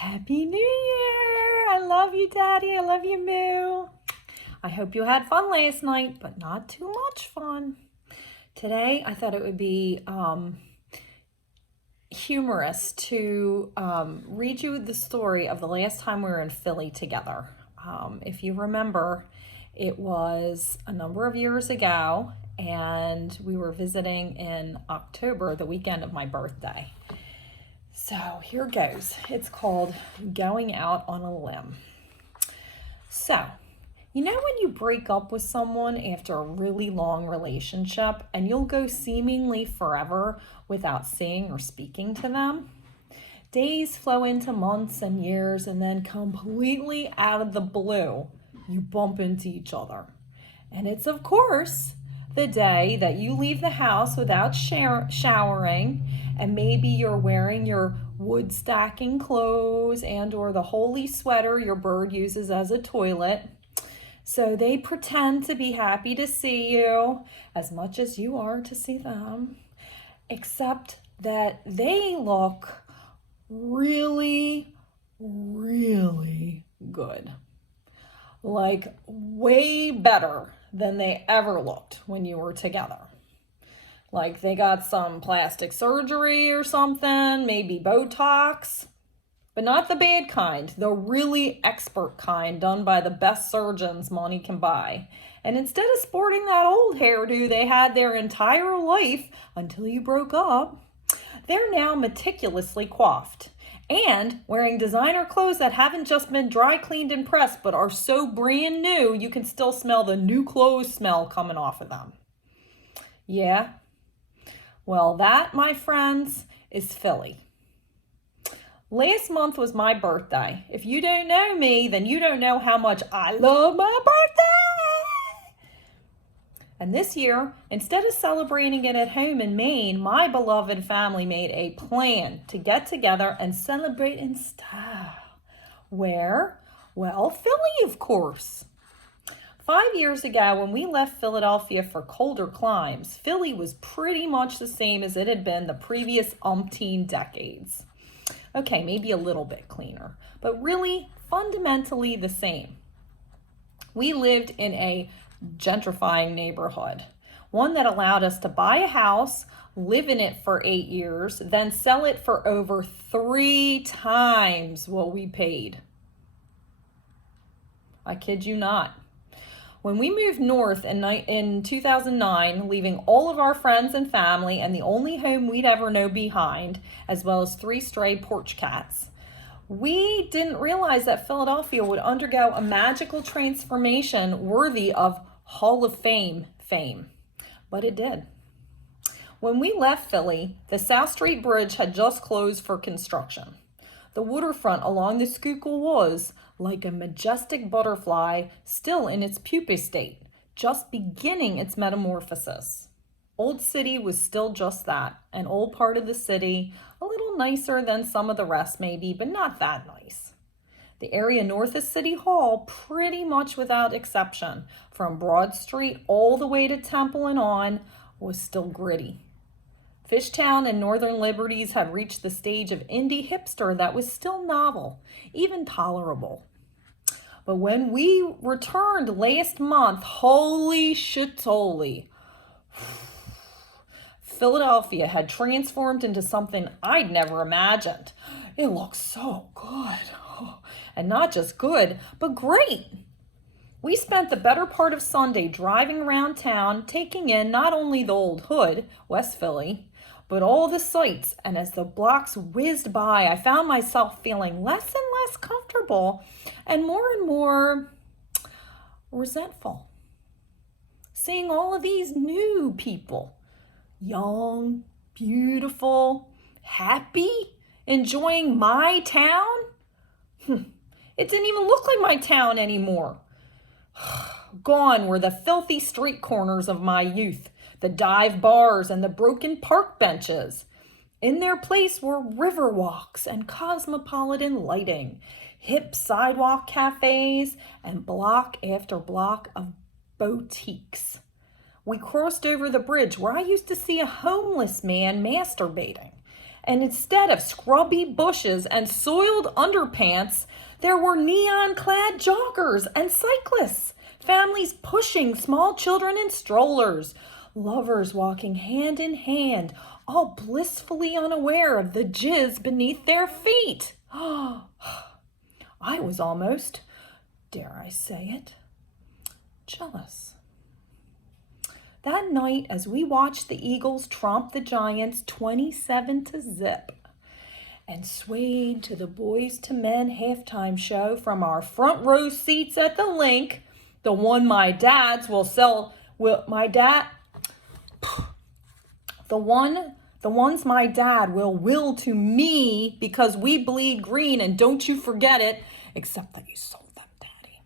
Happy New Year! I love you, Daddy. I love you, Moo. I hope you had fun last night, but not too much fun. Today, I thought it would be humorous to read you the story of the last time we were in Philly together. If you remember, it was a number of years ago, and we were visiting in October, the weekend of my birthday. So here goes. It's called Going Out on a Limb. So, you know when you break up with someone after a really long relationship and you'll go seemingly forever without seeing or speaking to them? Days flow into months and years, and then completely out of the blue, you bump into each other. And it's, of course, the day that you leave the house without showering, and maybe you're wearing your wood stacking clothes and or the holy sweater your bird uses as a toilet. So they pretend to be happy to see you as much as you are to see them, except that they look really, really good. Like way better than they ever looked when you were together. Like they got some plastic surgery or something, maybe Botox, but not the bad kind, the really expert kind done by the best surgeons money can buy. And instead of sporting that old hairdo they had their entire life until you broke up, they're now meticulously coiffed and wearing designer clothes that haven't just been dry cleaned and pressed, but are so brand new you can still smell the new clothes smell coming off of them. Yeah? Well, that, my friends, is Philly. Last month was my birthday. If you don't know me, then you don't know how much I love my birthday. And this year, instead of celebrating it at home in Maine, my beloved family made a plan to get together and celebrate in style. Where? Well, Philly, of course. 5 years ago, when we left Philadelphia for colder climes, Philly was pretty much the same as it had been the previous umpteen decades. Okay, maybe a little bit cleaner, but really fundamentally the same. We lived in a gentrifying neighborhood, one that allowed us to buy a house, live in it for 8 years, then sell it for over 3 times what we paid. I kid you not. When we moved north in 2009, leaving all of our friends and family and the only home we'd ever know behind, as well as 3 stray porch cats, we didn't realize that Philadelphia would undergo a magical transformation worthy of Hall of Fame fame, but it did. When we left Philly, the South Street Bridge had just closed for construction. The waterfront along the Schuylkill was, like a majestic butterfly, still in its pupa state, just beginning its metamorphosis. Old City was still just that, an old part of the city, a little nicer than some of the rest maybe, but not that nice. The area north of City Hall, pretty much without exception, from Broad Street all the way to Temple and on, was still gritty. Fishtown and Northern Liberties had reached the stage of indie hipster that was still novel, even tolerable. But when we returned last month, holy shitoli, Philadelphia had transformed into something I'd never imagined. It looks so good. And not just good, but great. We spent the better part of Sunday driving around town, taking in not only the old hood, West Philly, but all the sights. And as the blocks whizzed by, I found myself feeling less and less comfortable and more resentful. Seeing all of these new people, young, beautiful, happy, enjoying my town. It didn't even look like my town anymore. Gone were the filthy street corners of my youth, the dive bars and the broken park benches. In their place were river walks and cosmopolitan lighting, hip sidewalk cafes, and block after block of boutiques. We crossed over the bridge where I used to see a homeless man masturbating, And instead of scrubby bushes and soiled underpants, there were neon-clad joggers and cyclists, families pushing small children in strollers, lovers walking hand in hand, all blissfully unaware of the jizz beneath their feet. I was almost, dare I say it, jealous. That night, as we watched the Eagles tromp the Giants 27-0 and swayed to the Boys to Men halftime show from our front row seats at the Link, the one my dad's will sell, the ones my dad will to me because we bleed green, and don't you forget it, except that you sold them, Daddy.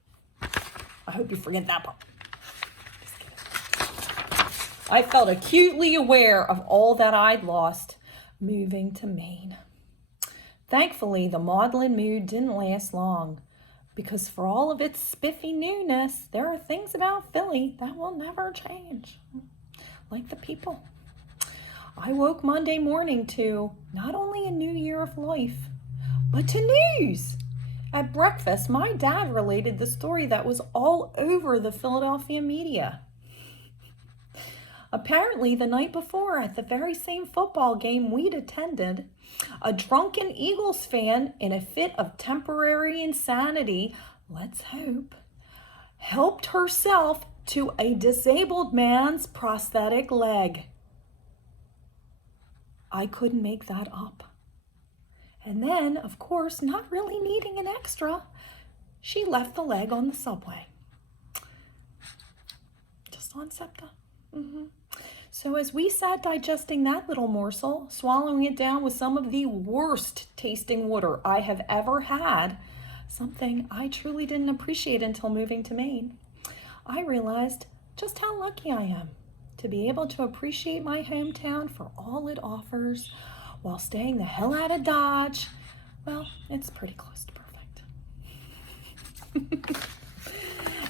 I hope you forget that part. I felt acutely aware of all that I'd lost moving to Maine. Thankfully, the maudlin mood didn't last long, because for all of its spiffy newness, there are things about Philly that will never change, like the people. I woke Monday morning to not only a new year of life, but to news. At breakfast, my dad related the story that was all over the Philadelphia media. Apparently, the night before, at the very same football game we'd attended, a drunken Eagles fan, in a fit of temporary insanity, let's hope, helped herself to a disabled man's prosthetic leg. I couldn't make that up. And then, of course, not really needing an extra, she left the leg on the subway. Just on SEPTA. So as we sat digesting that little morsel, swallowing it down with some of the worst tasting water I have ever had, something I truly didn't appreciate until moving to Maine, I realized just how lucky I am to be able to appreciate my hometown for all it offers while staying the hell out of Dodge. Well, it's pretty close to perfect.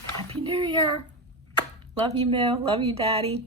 Happy New Year. Love you, Moo. Love you, Daddy.